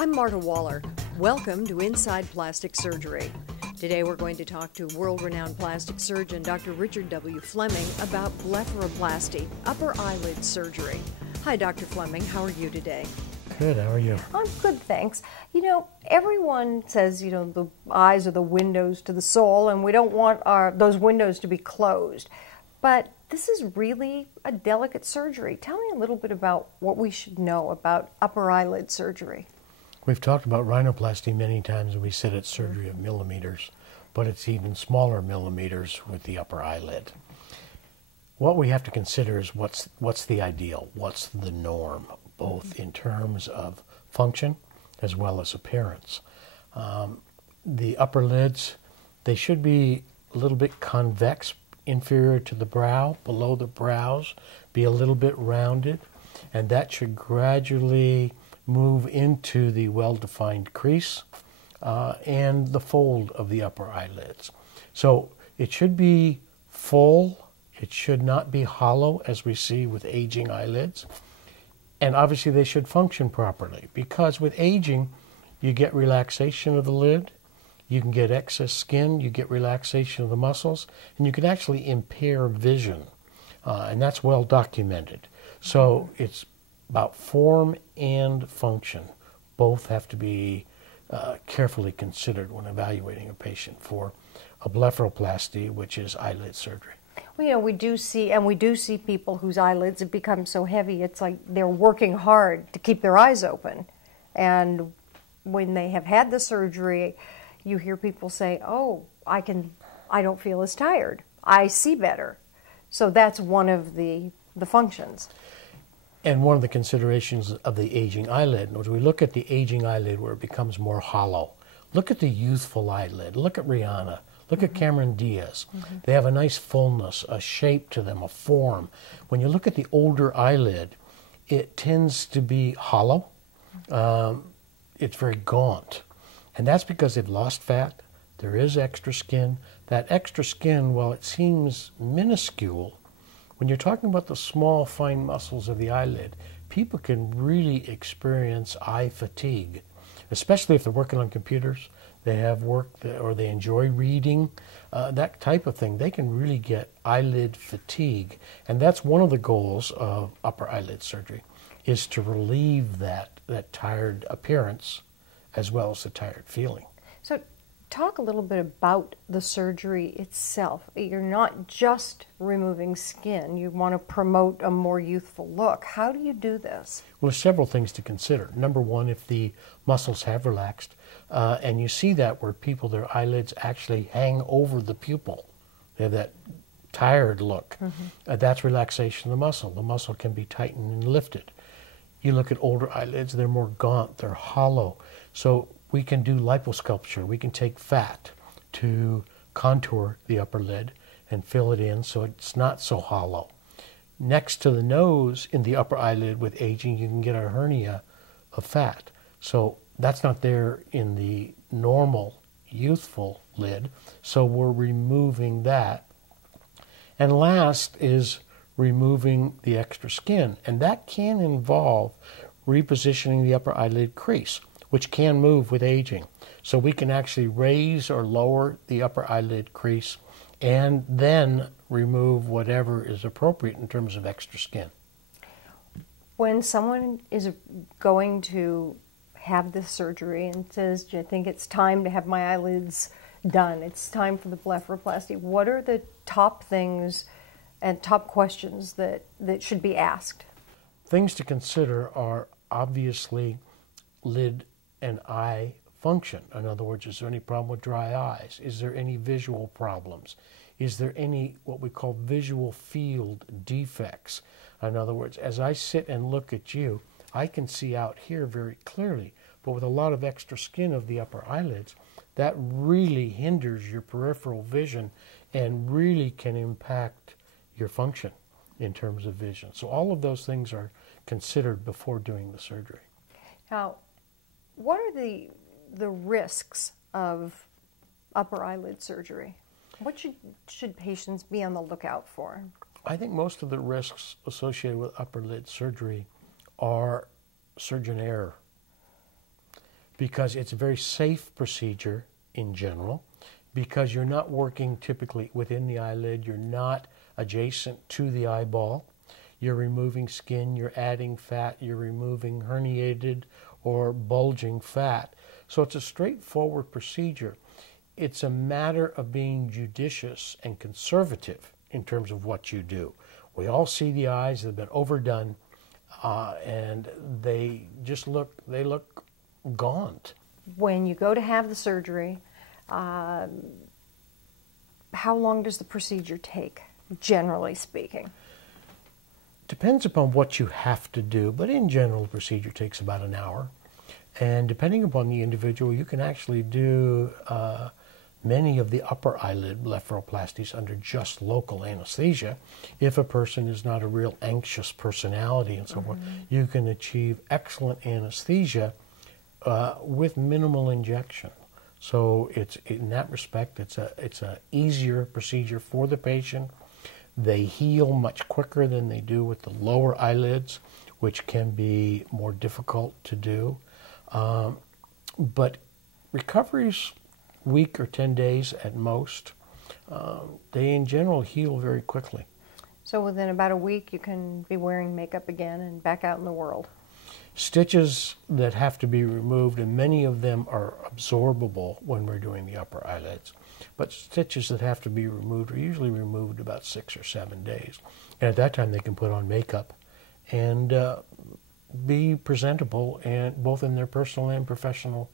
I'm Marta Waller. Welcome to Inside Plastic Surgery. Today we're going to talk to world-renowned plastic surgeon Dr. Richard W. Fleming about blepharoplasty, upper eyelid surgery. Hi, Dr. Fleming. How are you today? Good. How are you? I'm good, thanks. You know, everyone says, the eyes are the windows to the soul, and we don't want those windows to be closed. But this is really a delicate surgery. Tell me a little bit about what we should know about upper eyelid surgery. We've talked about rhinoplasty many times, and we said it's surgery of millimeters, but it's even smaller millimeters with the upper eyelid. What we have to consider is what's the ideal, what's the norm, both in terms of function as well as appearance. The upper lids, they should be a little bit convex, inferior to the brow, below the brows, be a little bit rounded, and that should gradually move into the well-defined crease and the fold of the upper eyelids. So it should be full, it should not be hollow as we see with aging eyelids, and obviously they should function properly, because with aging you get relaxation of the lid, you can get excess skin, you get relaxation of the muscles, and you can actually impair vision, and that's well documented. So it's about form and function. Both have to be carefully considered when evaluating a patient for a blepharoplasty, which is eyelid surgery. Well, we do see people whose eyelids have become so heavy, it's like they're working hard to keep their eyes open. And when they have had the surgery, you hear people say, "Oh, I don't feel as tired. I see better." So that's one of the functions. And one of the considerations of the aging eyelid, as we look at the aging eyelid where it becomes more hollow, look at the youthful eyelid. Look at Rihanna. Look at Cameron Diaz. They have a nice fullness, a shape to them, a form. When you look at the older eyelid, it tends to be hollow. It's very gaunt. And that's because they've lost fat. There is extra skin. That extra skin, while it seems minuscule, when you're talking about the small, fine muscles of the eyelid, people can really experience eye fatigue, especially if they're working on computers, they have work or they enjoy reading, that type of thing. They can really get eyelid fatigue. And that's one of the goals of upper eyelid surgery, is to relieve that tired appearance as well as the tired feeling. So talk a little bit about the surgery itself. You're not just removing skin. You want to promote a more youthful look. How do you do this? Well, there's several things to consider. Number one, if the muscles have relaxed, and you see that where their eyelids actually hang over the pupil. They have that tired look. That's relaxation of the muscle. The muscle can be tightened and lifted. You look at older eyelids, they're more gaunt, they're hollow. So we can do liposculpture. We can take fat to contour the upper lid and fill it in so it's not so hollow. Next to the nose in the upper eyelid with aging, you can get a hernia of fat. So that's not there in the normal, youthful lid, so we're removing that. And last is removing the extra skin, and that can involve repositioning the upper eyelid crease, which can move with aging. So we can actually raise or lower the upper eyelid crease and then remove whatever is appropriate in terms of extra skin. When someone is going to have this surgery and says, "I think it's time to have my eyelids done, it's time for the blepharoplasty," what are the top things and top questions that should be asked? Things to consider are obviously lid and eye function. In other words, is there any problem with dry eyes? Is there any visual problems? Is there any what we call visual field defects? In other words, as I sit and look at you, I can see out here very clearly, but with a lot of extra skin of the upper eyelids, that really hinders your peripheral vision and really can impact your function in terms of vision. So all of those things are considered before doing the surgery. Now, what are the risks of upper eyelid surgery? What should patients be on the lookout for? I think most of the risks associated with upper lid surgery are surgeon error. because it's a very safe procedure in general, because you're not working typically within the eyelid, you're not adjacent to the eyeball, you're removing skin, you're adding fat, you're removing herniated or bulging fat. So it's a straightforward procedure. It's a matter of being judicious and conservative in terms of what you do. We all see the eyes that have been overdone, and they look gaunt. When you go to have the surgery, how long does the procedure take, generally speaking? Depends upon what you have to do, but in general, the procedure takes about an hour. And depending upon the individual, you can actually do many of the upper eyelid blepharoplasties under just local anesthesia. If a person is not a real anxious personality and so forth, you can achieve excellent anesthesia with minimal injection. So it's, in that respect, it's a easier procedure for the patient. They heal much quicker than they do with the lower eyelids, which can be more difficult to do. But recovery's week or 10 days at most. They in general heal very quickly. So within about a week you can be wearing makeup again and back out in the world. Stitches that have to be removed, and many of them are absorbable when we're doing the upper eyelids, but stitches that have to be removed are usually removed about 6 or 7 days. And at that time they can put on makeup and be presentable, and both in their personal and professional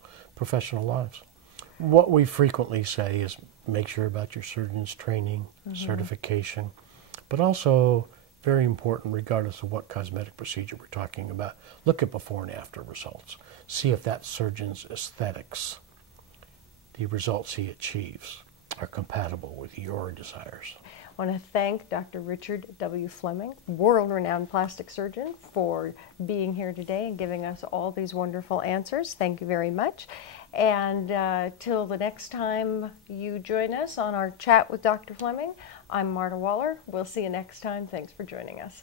lives. What we frequently say is make sure about your surgeon's training, certification, but also very important regardless of what cosmetic procedure we're talking about. Look at before and after results. See if that surgeon's aesthetics, the results he achieves, are compatible with your desires. I want to thank Dr. Richard W. Fleming, world-renowned plastic surgeon, for being here today and giving us all these wonderful answers. Thank you very much. And till the next time you join us on our chat with Dr. Fleming, I'm Marta Waller. We'll see you next time. Thanks for joining us.